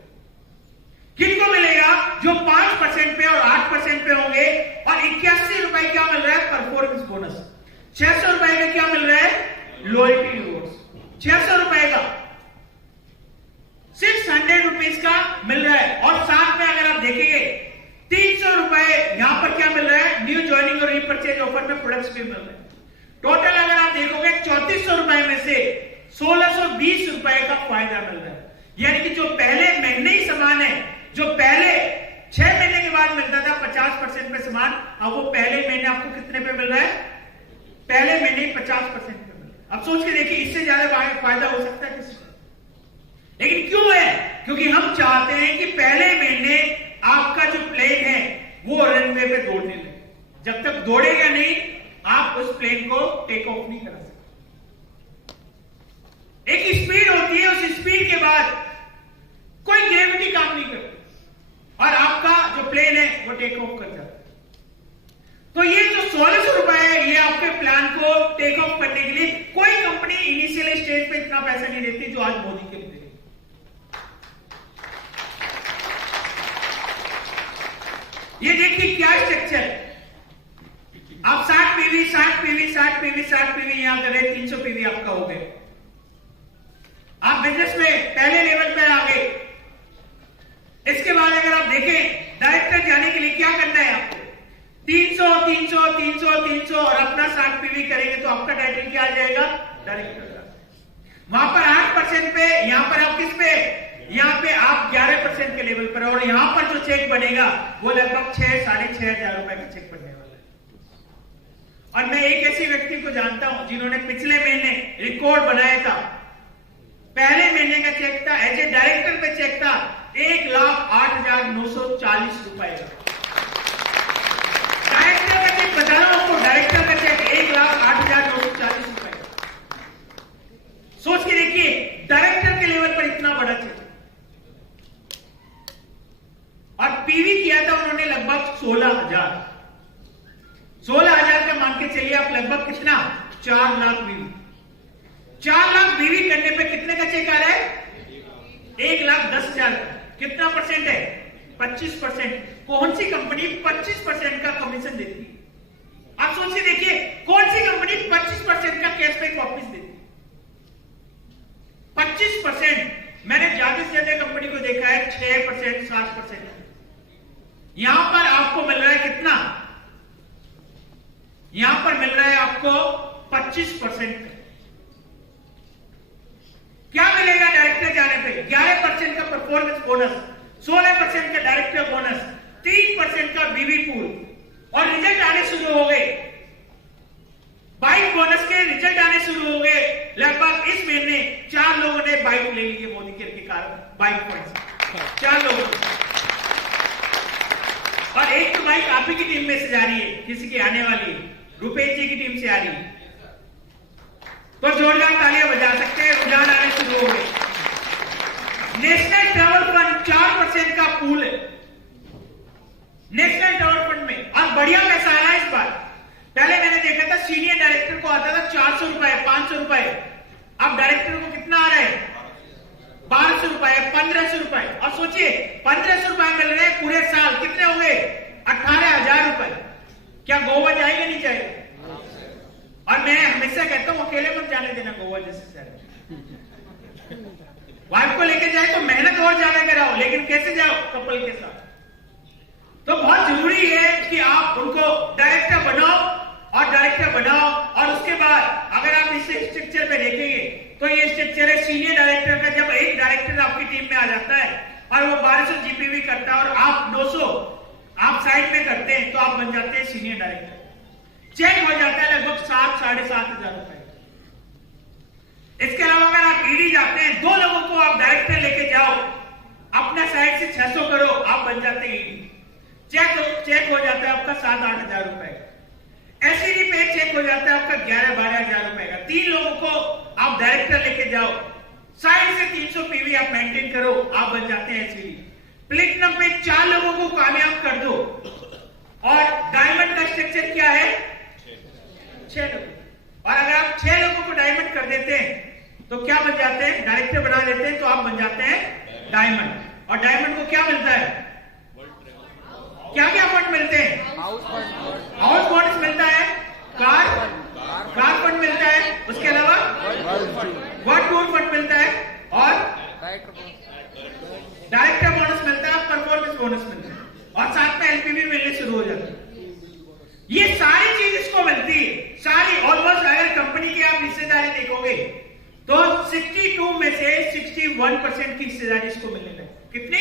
किनको मिलेगा? जो 5% पे और 8% पे होंगे। और 81 रुपए क्या मिल रहा है? Performance bonus. 600 रुपए का क्या मिल रहा है? Loyalty rewards. 600 रुपए का 600 रुपीज का मिल रहा है। और साथ में अगर आप देखेंगे 300 रुपए यहां पर क्या मिल रहा है? न्यू ज्वाइनिंग और रीपरचेज ऑफर में प्रोडक्ट्स भी मिल रहे हैं। टोटल अगर आप देखोगे 3400 रुपए में से 1620 रुपए का फायदा मिल रहा है। यानी कि जो पहले महीने ही सामान है, जो पहले 6 महीने के बाद मिलता था 50% पे सामान, अब वो पहले महीने आपको कितने पे मिल रहा है? पहले महीने 50% पे मिल रहा है। अब सोच के देखिए, इससे ज्यादा फायदा हो सकता है किसी को? लेकिन क्यों है? क्योंकि हम चाहते हैं कि पहले महीने आपका जो प्लेन है वो रनवे पे दौड़ने लगे। जब तक दौड़ेगा नहीं, आप उस प्लेन को टेक ऑफ नहीं करा सकते। एक स्पीड होती है, उस स्पीड के बाद कोई ग्रेविटी काम नहीं करती और आपका जो प्लेन है वो टेक ऑफ कर जाता है। तो ये जो 1600 रुपए है, ये आपके प्लान को टेक ऑफ करने के लिए कोई कंपनी इनिशियल स्टेज पे इतना पैसा नहीं देती जो आज मोदी के लिए। ये देखिए क्या स्ट्रक्चर है। आप 60 पीवी 60 पीवी 60 पीवी 60 पीवी यहां कर रहे, 300 पीवी आपका हो गए। आप बिजनेस में पहले लेवल पर आ गए। इसके बाद अगर आप देखें डायरेक्टर जाने के लिए क्या करना है आपको? 300 300 300 300 और अपना 60 पीवी करेंगे तो आपका टाइटल क्या आ जाएगा? डायरेक्टर। वहां पर 8% पे, यहां पर आप किस पे? यहां पे आप 11% के लेवल पर। और यहां पर जो चेक बनेगा वो लगभग 6-6,500 रुपए का चेक बनने वाला है। और मैं एक ऐसे व्यक्ति को जानता हूं जिन्होंने पिछले महीने रिकॉर्ड बनाया था। पहले महीने का चेक था, एज ए डायरेक्टर पे चेक था 1,08,940 रुपए का। डायरेक्टर का चेक बता रहा हूं आपको, डायरेक्टर का चेक 1,08,940 रुपए का। सोच के देखिए, डायरेक्टर के लेवल पर इतना बड़ा चेक। और पीवी किया था उन्होंने लगभग 16,000 का मान के चलिए आप, लगभग कितना परसेंट है? 25%। कौन सी कंपनी 25% का कमीशन देती है? आप सोच के देखिए, कौन सी कंपनी 25% का कैशबैक वापस देती है? 25%। मैंने ज्यादा से ज्यादा कंपनी को देखा है 6%, 7%। यहां पर आपको मिल रहा है कितना? यहां पर मिल रहा है आपको 25%। क्या मिलेगा डायरेक्टर जाने पे? 11% का परफॉर्मेंस बोनस, 16% का डायरेक्टर बोनस, 3% का बीवी पूल, और रिजल्ट आने शुरू हो गए। बाइक बोनस के रिजल्ट आने शुरू हो गए। लगभग इस महीने 4 लोगों ने बाइक ले ली है मोदी केयर के कारण, बाइक पॉइंट्स 4 लोगों ने। और एक तो बाइक आप ही की टीम में से जा रही है, किसी की आने वाली है, रुपेश जी की टीम से आ रही है। तो जोरदार तालियां बजा सकते हैं, रुझान आने शुरू हो गए। नेशनल ट्रैवल फंड 4% का पूल है नेशनल ट्रैवल फंड में, और बढ़िया पैसा आ रहा है इस बार। पहले मैंने देखा था सीनियर डायरेक्टर को आता था 400 रुपए, 500 रुपए। अब डायरेक्टर को कितना आ रहा है? 1200 रुपए, 1500 रुपए। और सोचिए 1500 रुपए मिल रहे हैं पूरे साल, कितने हो गए? 18,000 रुपए। क्या गोवा जाएगा? नहीं जाएगा? और मैं हमेशा कहता हूं अकेले मत जाने देना गोवा जैसे शहर। वाइफ को लेकर जाए तो मेहनत और ज्यादा कराओ, लेकिन कैसे जाओ? कपल के साथ। तो बहुत जरूरी है कि आप उनको डायरेक्टर बनाओ, और डायरेक्टर बनाओ, और उसके बाद अगर आप इस स्ट्रक्चर पे देखेंगे तो ये स्ट्रक्चर है सीनियर डायरेक्टर का। जब एक डायरेक्टर आपकी टीम में आ जाता है और वो 1200 जीपीवी करता है और आप 200 आप साइड में करते हैं, तो आप बन जाते हैं सीनियर डायरेक्टर। चेक हो जाता है लगभग 7,000 साढ़े 7,000 रुपए। इसके अलावा अगर आप ईडी जाते हैं, 2 लोगों को आप डायरेक्टर लेके जाओ, अपना साइड से 600 करो, आप बन जाते हैं ईडी। चेक हो जाता है आपका 7-8 हजार रुपए। एसईडी पे चेक हो जाता है आपका 11-12 हजार रुपए का। 3 लोगों को आप डायरेक्टर लेके जाओ, साइड से 300 पीवी आप मेंटेन करो, आप बन जाते हैं एसईडी। प्लेटिनम पे 4 लोगों को कामयाब कर दो, और डायमंड का स्ट्रक्चर क्या है? 6 लोग। और अगर आप 6 लोगों को डायमंड कर देते हैं तो क्या बन जाते हैं? डायरेक्टर बना देते हैं, तो आप बन जाते हैं डायमंड। और डायमंड को क्या मिलता है? क्या क्या फंड मिलते हैं? हाउस फंड मिलता है, कार फंड मिलता है, उसके अलावा वर्ल्ड टूर फंड मिलता है, और डायरेक्टर बोनस मिलता है, परफॉर्मेंस बोनस मिलता है, और साथ में एलपीवी मिलने शुरू हो जाता है। ये सारी चीज इसको मिलती है, सारी ऑलमोस्ट। अगर कंपनी की आप हिस्सेदारी देखोगे तो 62 में से 61% की हिस्सेदारी इसको मिलने लगी। कितनी?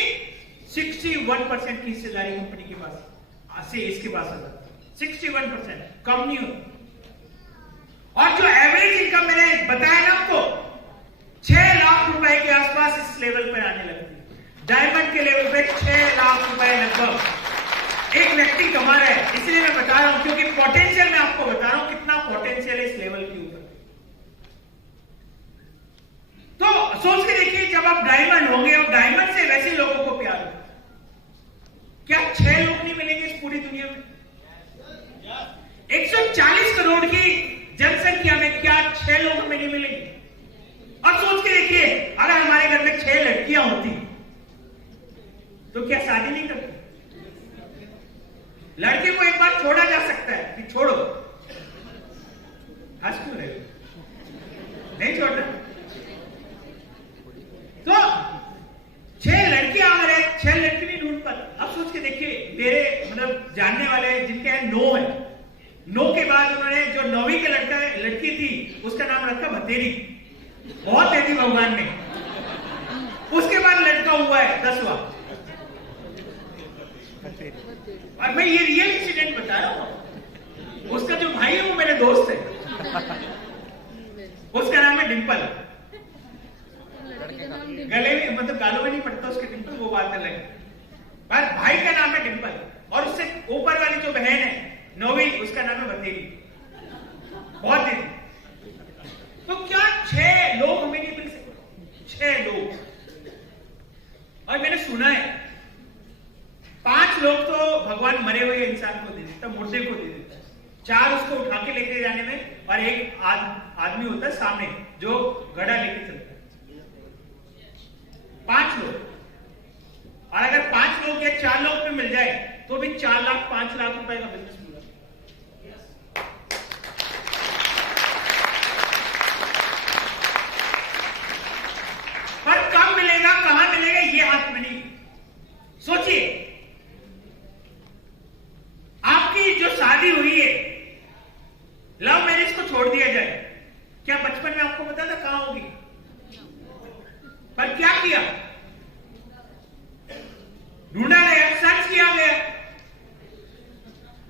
61% की हिस्सेदारी कंपनी के पास से इसके पास आ जाती है। 61% कम नहीं होता। और जो एवरेज इनकम मैंने बताया ना आपको, 6 लाख रुपए के आसपास इस लेवल पर आने लगती है। डायमंड के लेवल पे 6 लाख रुपए लगभग एक व्यक्ति कमा रहा है। इसलिए मैं बता रहा हूं, क्योंकि पोटेंशियल मैं आपको बता रहा हूं कितना पोटेंशियल है इस लेवल के ऊपर। तो सोच के देखिए, जब आप डायमंड होंगे और डायमंड से वैसे लोगों को प्यार हो, क्या 6 लोग नहीं मिलेंगे इस पूरी दुनिया में? 140 करोड़ की जनसंख्या में क्या 6 लोग हमें नहीं मिलेंगे? और सोच के देखिए, अगर हमारे घर में 6 लड़कियां होती तो क्या शादी नहीं करती? लड़के को एक बार छोड़ा जा सकता है कि छोड़ो, हंस क्यों रहे? नहीं छोड़ना। तो 6 लड़कियां अगर है, 6 लड़की नहीं ढूंढ पाते। अब सोच के देखिए, मेरे मतलब जानने वाले जिनके है 9 है, 9 के बाद उन्होंने जो 9वीं का लड़की थी उसका नाम रखा भतेरी। बहुत है थी भगवान ने। उसके बाद लड़का हुआ है 10वां। और मैं ये रियल इंसिडेंट बता रहा हूं। उसका जो भाई है वो मेरे दोस्त है, उसका नाम है डिंपल। गले में मतलब गालों में नहीं पड़ता उसके डिंपल, वो बात अलग है। पर भाई का नाम है डिंपल, और उससे ऊपर वाली जो बहन है 9वीं, उसका नाम है बतेरी। बहुत दिन। तो क्या 6 लोग हमें नहीं मिल सकते? 6 लोग। और मैंने सुना है 5 लोग तो भगवान मरे हुए इंसान को दे देता, मुर्दे को दे देता। 4 उसको उठा के लेके जाने में, और एक आदमी होता है सामने जो घड़ा लेके चलता है। 5 लोग। 5 लाख रुपए का बिजनेस पूरा। पर कब मिलेगा, कहां मिलेगा, ये हाथ में नहीं। सोचिए, आपकी जो शादी हुई है, लव मैरिज को छोड़ दिया जाए, क्या बचपन में आपको पता था कहां होगी? पर क्या किया? ढूंढा गया, सर्च किया गया।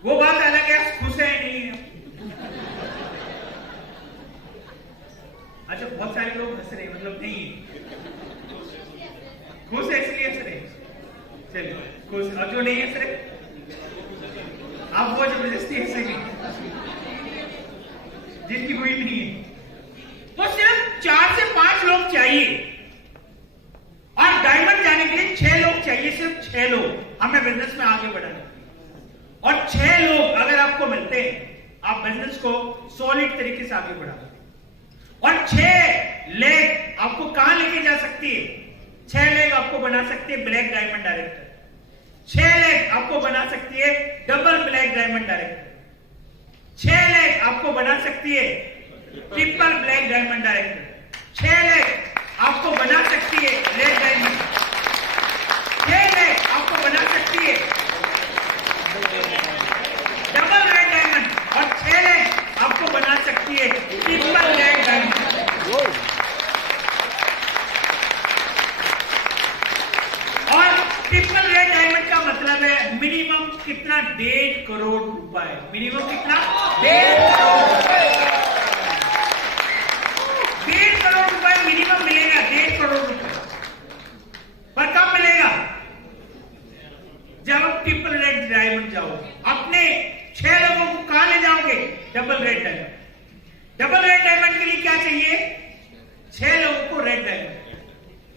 वो बात अलग है, खुश है नहीं है। अच्छा, बहुत सारे लोग हंस रहे, मतलब नहीं है, खुश है इसलिए हंस रहे। चलिए खुश, और जो नहीं हंस रहे आप वो जबरदस्ती हंसेंगे जिनकी हुई नहीं है। तो सिर्फ 4 से 5 लोग चाहिए और डायमंड जाने के लिए 6 लोग चाहिए, सिर्फ 6 लोग हमें बिजनेस में आगे बढ़ाने। और 6 लोग अगर आपको मिलते हैं, आप बिजनेस को सॉलिड तरीके से आगे बढ़ा। और 6 लेग आपको कहां लेके जा सकती है? 6 लेग आपको बना सकती है ब्लैक डायमंड डायरेक्टर। 6 लेग आपको बना सकती है double black diamond director. 6 leg आपको बना सकती है triple black diamond director. 6 leg आपको बना सकती है रेड डायमंड। 6 लेग आपको बना सकती है डबल रेड डायमंड। और 6 लेग आपको बना सकती है ट्रिपल ब्लैक डायमंड। और ट्रिपल रेड डायमंड का मतलब है मिनिमम कितना? 1.5 करोड़ रुपए। मिनिमम कितना? 1.5 करोड़ रुपए। 1.5 करोड़ रुपए मिनिमम मिलेगा। 1.5 करोड़ रुपए पर कब मिलेगा? जब आप ट्रिपल रेड डायमंड जाओगे। अपने 6 लोगों को कहां ले जाओगे? Double red diamond. Double red diamond के लिए क्या चाहिए? 6 लोगों को रेड डायमंड।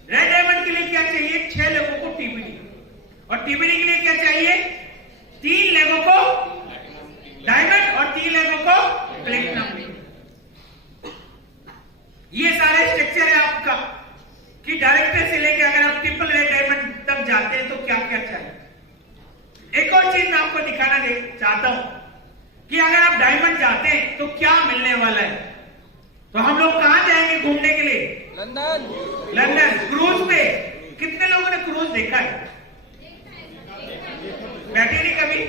रेड डायमंड के लिए क्या चाहिए? 6 लोगों को टीबीडी। और टीबीडी के लिए क्या चाहिए? 3 लोगों को डायमंड और 3 लोगों को प्लेटिनम। ये सारे स्ट्रक्चर है आपका कि डायरेक्टर से लेके अगर आप ट्रिपल रेड डायमंड तक जाते हैं तो क्या क्या चाहिए। एक और चीज मैं आपको दिखाना चाहता हूं कि अगर आप डायमंड जाते हैं तो क्या मिलने वाला है। तो हम लोग कहां जाएंगे घूमने के लिए? लंदन। लंदन क्रूज पे। कितने लोगों ने क्रूज देखा है? बैठे नहीं कभी?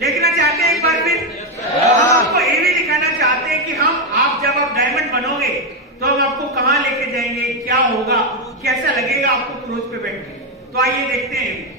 देखना चाहते हैं एक बार फिर? आपको ये भी दिखाना चाहते हैं कि जब आप डायमंड बनोगे तो हम आपको कहां लेके जाएंगे, क्या होगा, कैसा लगेगा आपको क्रूज पे बैठ के। तो आइए देखते हैं।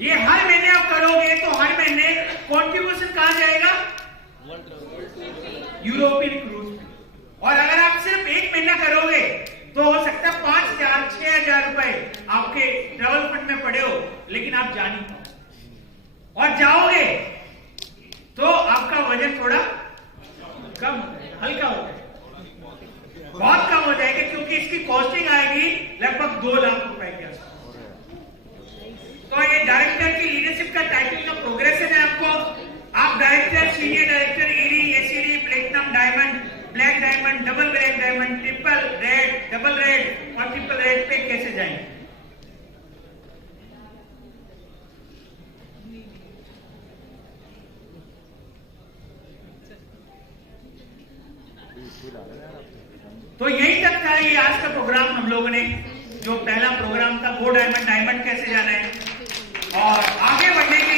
ये हर महीने आप करोगे तो हर महीने कॉन्ट्रीब्यूशन कहां जाएगा? European cruise. और अगर आप सिर्फ 1 महीना करोगे तो हो सकता है 5,000 6,000 रुपए आपके ट्रैवल फंड में पड़े हो, लेकिन आप जा नहीं पाओ और जाओगे तो आपका वजन थोड़ा कम हल्का हो जाएगा, बहुत कम हो जाएगा, क्योंकि इसकी कॉस्टिंग आएगी लगभग 2 लाख रुपए के आसपास। तो ये डायरेक्टर की लीडरशिप का टाइटल का प्रोग्रेशन है आपको। आप director, senior director, ED, ACD, platinum, diamond, black diamond, double black diamond, triple red, double red और ट्रिपल रेड पे कैसे जाएंगे? तो यही तक था ये आज का प्रोग्राम। हम लोगों ने जो पहला प्रोग्राम था वो डायमंड कैसे जाना है, और आगे बढ़ने के